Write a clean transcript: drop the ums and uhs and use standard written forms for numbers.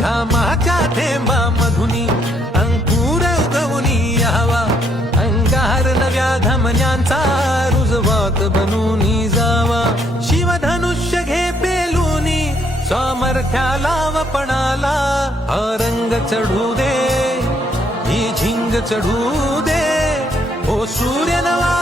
घामाच्या थेंबा मधुनी अंकुर उगवूनी यावा, अंगार नव्या धमन्यांचा रुजवात बनूनी जावा. शिवधनुष्य घे पेलूनी सामर्थ्याला वपणाला, हा रंग चढू दे ही झिंग चढू दे, ओ सूर्य नवा